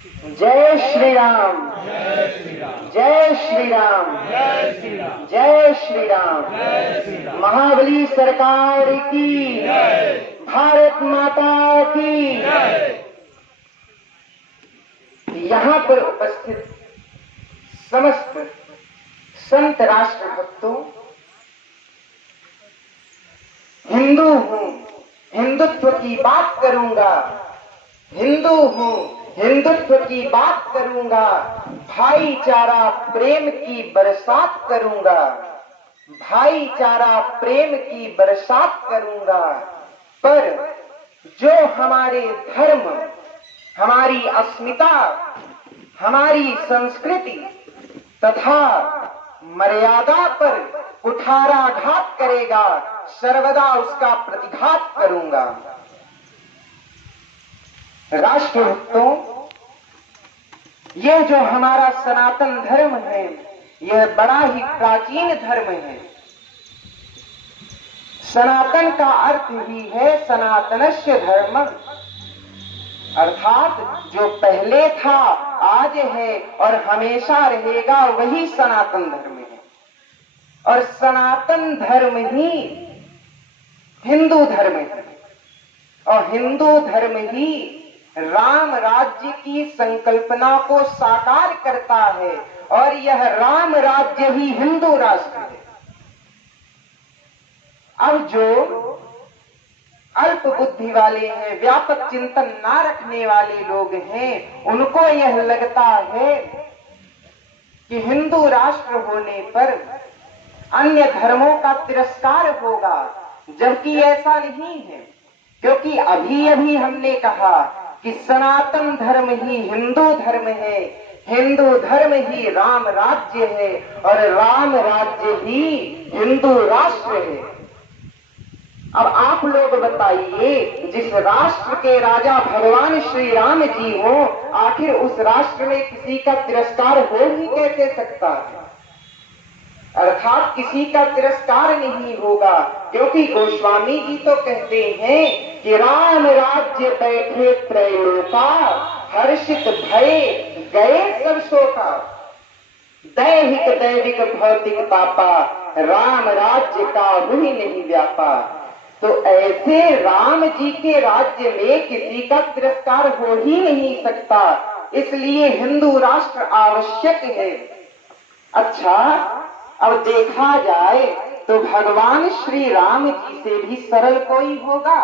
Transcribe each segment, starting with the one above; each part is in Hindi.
जय श्री राम, जय श्री राम, जय श्री राम, जय श्री राम, जय श्री राम। जय श्री राम, महाबली सरकार की जय, भारत माता की जय। यहाँ पर उपस्थित समस्त संत राष्ट्र भक्तों, हिंदू हूँ, हिंदुत्व की बात करूंगा, हिंदू हूँ, हिंदुत्व की बात करूंगा, भाईचारा प्रेम की बरसात करूंगा, भाईचारा प्रेम की बरसात करूंगा। पर जो हमारे धर्म, हमारी अस्मिता, हमारी संस्कृति तथा मर्यादा पर कुठाराघात करेगा, सर्वदा उसका प्रतिघात करूंगा। राष्ट्रभक्तों, यह जो हमारा सनातन धर्म है, यह बड़ा ही प्राचीन धर्म है। सनातन का अर्थ ही है सनातनस्य धर्म, अर्थात जो पहले था, आज है और हमेशा रहेगा, वही सनातन धर्म है। और सनातन धर्म ही हिंदू धर्म है, और हिंदू धर्म ही राम राज्य की संकल्पना को साकार करता है, और यह राम राज्य ही हिंदू राष्ट्र है। अब जो अल्प बुद्धि वाले हैं, व्यापक चिंतन ना रखने वाले लोग हैं, उनको यह लगता है कि हिंदू राष्ट्र होने पर अन्य धर्मों का तिरस्कार होगा, जबकि ऐसा नहीं है। क्योंकि अभी अभी हमने कहा कि सनातन धर्म ही हिंदू धर्म है, हिंदू धर्म ही राम राज्य है, और राम राज्य ही हिंदू राष्ट्र है। अब आप लोग बताइए, जिस राष्ट्र के राजा भगवान श्री राम जी हो, आखिर उस राष्ट्र में किसी का तिरस्कार हो ही कैसे सकता है? अर्थात किसी का तिरस्कार नहीं होगा, क्योंकि गोस्वामी जी तो कहते हैं कि राम राज्य बैठे त्रैलोका, हर्षित भय गए सब शोका, दैहिक दैविक भौतिक तापा, राम राज्य का हुई नहीं व्यापा। तो ऐसे राम जी के राज्य में किसी का तिरस्कार हो ही नहीं सकता, इसलिए हिंदू राष्ट्र आवश्यक है। अच्छा, अब देखा जाए तो भगवान श्री राम जी से भी सरल कोई होगा,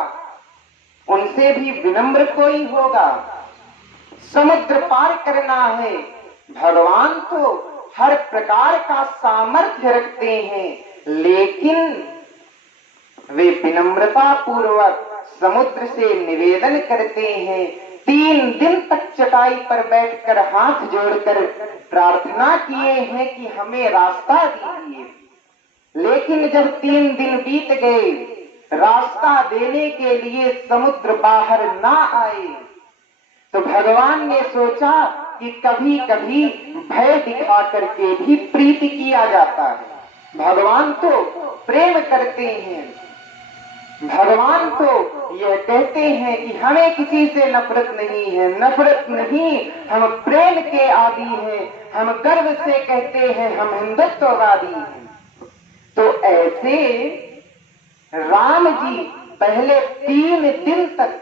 उनसे भी विनम्र कोई होगा। समुद्र पार करना है, भगवान तो हर प्रकार का सामर्थ्य रखते हैं, लेकिन वे विनम्रता पूर्वक समुद्र से निवेदन करते हैं। 3 दिन तक चटाई पर बैठकर हाथ जोड़कर प्रार्थना किए हैं कि हमें रास्ता दीजिए। लेकिन जब 3 दिन बीत गए, रास्ता देने के लिए समुद्र बाहर ना आए, तो भगवान ने सोचा कि कभी कभी भय दिखा करके भी प्रीति किया जाता है। भगवान तो प्रेम करते हैं, भगवान तो यह कहते हैं कि हमें किसी से नफरत नहीं है, नफरत नहीं, हम प्रेम के आदी हैं, हम गर्व से कहते हैं हम हिंदुत्ववादी हैं। तो ऐसे राम जी पहले 3 दिन तक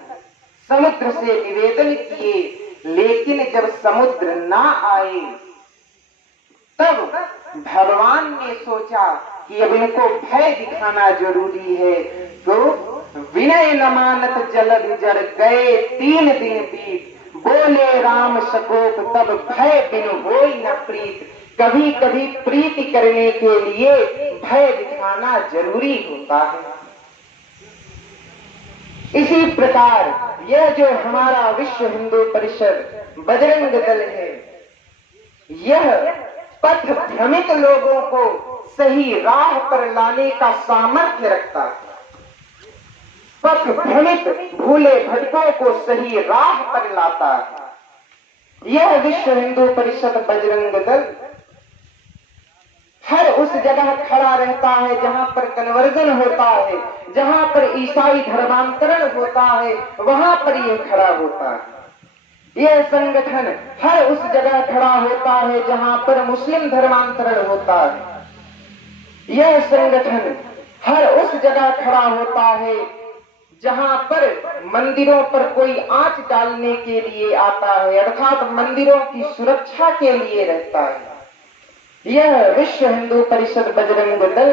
समुद्र से निवेदन किए, लेकिन जब समुद्र ना आए, तब भगवान ने सोचा कि अब इनको भय दिखाना जरूरी है। तो विनय न मानत जलद जर गए 3 दिन बीत, बोले राम सकोप तब भय बिन होई न प्रीत। कभी कभी प्रीति करने के लिए भय दिखाना जरूरी होता है। इसी प्रकार यह जो हमारा विश्व हिंदू परिषद बजरंग दल है, यह पथ भ्रमित लोगों को सही राह पर लाने का सामर्थ्य रखता है। पथ भ्रमित भूले भटकों को सही राह पर लाता है। यह विश्व हिंदू परिषद बजरंग दल हर उस जगह खड़ा रहता है जहां पर कन्वर्जन होता है, जहां पर ईसाई धर्मांतरण होता है, वहां पर यह खड़ा होता है। यह संगठन हर उस जगह खड़ा होता है जहां पर मुस्लिम धर्मांतरण होता है। यह संगठन हर उस जगह खड़ा होता है जहां पर मंदिरों पर कोई आंच डालने के लिए आता है, अर्थात मंदिरों की सुरक्षा के लिए रहता है। यह विश्व हिंदू परिषद बजरंग दल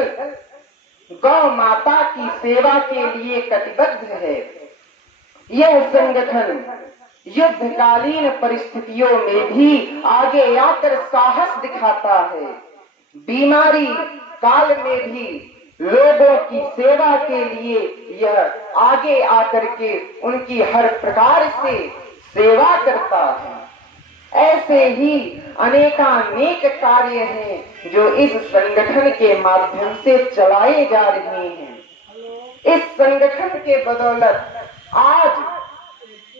गौ माता की सेवा के लिए कटिबद्ध है। यह संगठन युद्धकालीन परिस्थितियों में भी आगे आकर साहस दिखाता है। बीमारी काल में भी लोगों की सेवा के लिए यह आगे आकर के उनकी हर प्रकार से सेवा करता है। ऐसे ही अनेकानेक कार्य हैं जो इस संगठन के माध्यम से चलाए जा रहे हैं। इस संगठन के बदौलत आज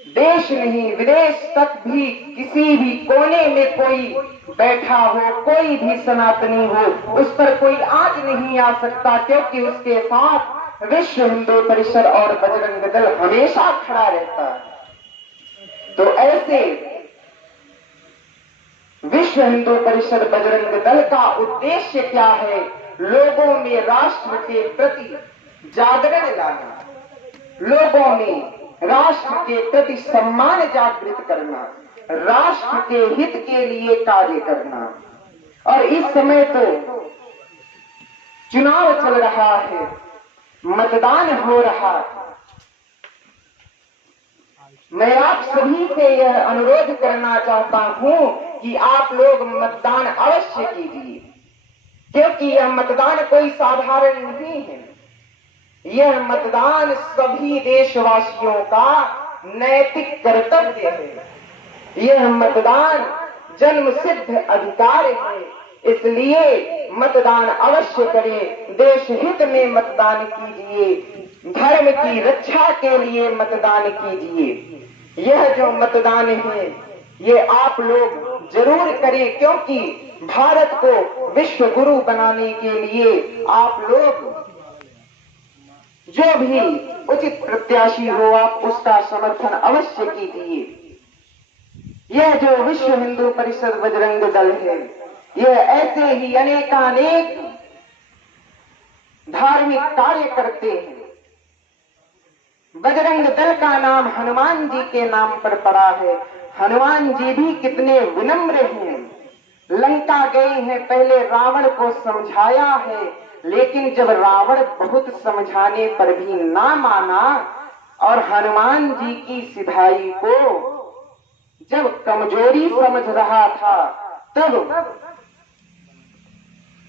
देश नहीं विदेश तक भी किसी भी कोने में कोई बैठा हो, कोई भी सनातनी हो, उस पर कोई आंच नहीं आ सकता, क्योंकि उसके साथ विश्व हिंदू परिषद और बजरंग दल हमेशा खड़ा रहता है। तो ऐसे विश्व हिंदू परिषद बजरंग दल का उद्देश्य क्या है? लोगों में राष्ट्र के प्रति जागरण लाना, लोगों में राष्ट्र के प्रति सम्मान जागृत करना, राष्ट्र के हित के लिए कार्य करना। और इस समय तो चुनाव चल रहा है, मतदान हो रहा है। मैं आप सभी से यह अनुरोध करना चाहता हूं कि आप लोग मतदान अवश्य कीजिए, क्योंकि यह मतदान कोई साधारण नहीं है। यह मतदान सभी देशवासियों का नैतिक कर्तव्य है। यह मतदान जन्म सिद्ध अधिकार है, इसलिए मतदान अवश्य करें। देश हित में मतदान कीजिए, धर्म की रक्षा के लिए मतदान कीजिए। यह जो मतदान है ये आप लोग जरूर करें, क्योंकि भारत को विश्व गुरु बनाने के लिए आप लोग जो भी उचित प्रत्याशी हो आप उसका समर्थन अवश्य कीजिए। यह जो विश्व हिंदू परिषद बजरंग दल है, यह ऐसे ही अनेकानेक धार्मिक कार्य करते हैं। बजरंग दल का नाम हनुमान जी के नाम पर पड़ा है। हनुमान जी भी कितने विनम्र हैं। लंका गए हैं, पहले रावण को समझाया है, लेकिन जब रावण बहुत समझाने पर भी ना माना और हनुमान जी की सिधाई को जब कमजोरी समझ रहा था, तब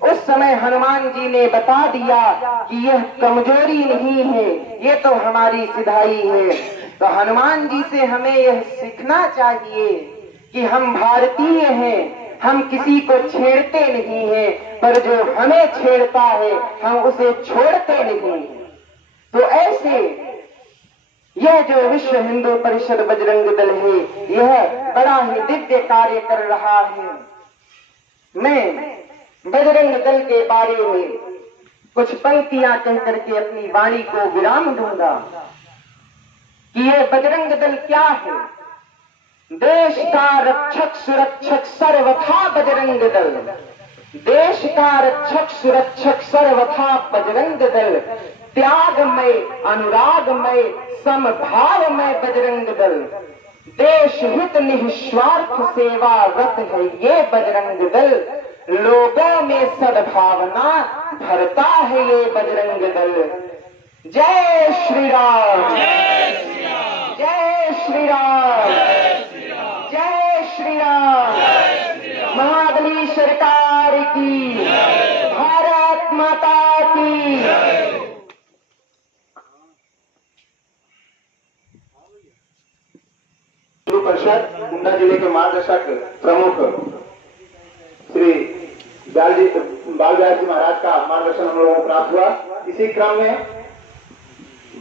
उस समय हनुमान जी ने बता दिया कि यह कमजोरी नहीं है, ये तो हमारी सिधाई है। तो हनुमान जी से हमें यह सीखना चाहिए कि हम भारतीय हैं, हम किसी को छेड़ते नहीं हैं, पर जो हमें छेड़ता है हम उसे छोड़ते नहीं। तो ऐसे यह जो विश्व हिंदू परिषद बजरंग दल है, यह बड़ा ही दिव्य कार्य कर रहा है। मैं बजरंग दल के बारे में कुछ पंक्तियां कह करके अपनी वाणी को विराम दूंगा कि यह बजरंग दल क्या है। देश का रक्षक सुरक्षक सर्वथा बजरंग दल, देश का रक्षक सुरक्षक सर्वथा बजरंग दल, त्यागमय अनुरागमय समभावमय बजरंग दल, देश हित निस्वार्थ सेवारत है ये बजरंग दल, लोगों में सद्भावना भरता है ये बजरंग दल। जय श्री राम, जय श्री राम, जय श्री राम। महाबली सरकार की, भारत माता की। परिषद गोंडा जिले के मार्गदर्शक प्रमुख श्री बालव्यास जी महाराज का मार्गदर्शन हम लोगों को प्राप्त हुआ। इसी क्रम में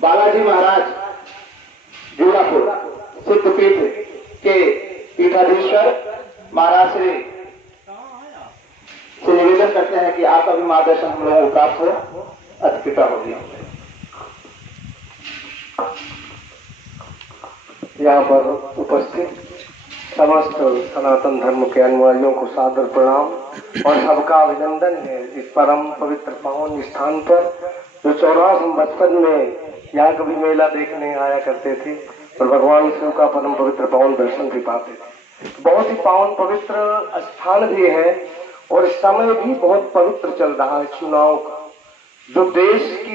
बालाजी महाराज जोड़ापुर सिद्धपीठ के पीठाधीश्वर महाराज श्री से निवेदन करते हैं कि आपका भी मार्गदर्शन हम लोगों को प्राप्त हो, अति कृपा होगी। यहाँ पर उपस्थित समस्त सनातन धर्म के अनुयायियों को सादर प्रणाम और सबका अभिनंदन है इस परम पवित्र पावन स्थान पर जो 84 हम बचपन में यहाँ कभी मेला देखने आया करते थे और भगवान शिव का परम पवित्र पावन दर्शन भी पाते थे। बहुत ही पावन पवित्र स्थान भी है और समय भी बहुत पवित्र चल रहा है चुनाव का, जो देश की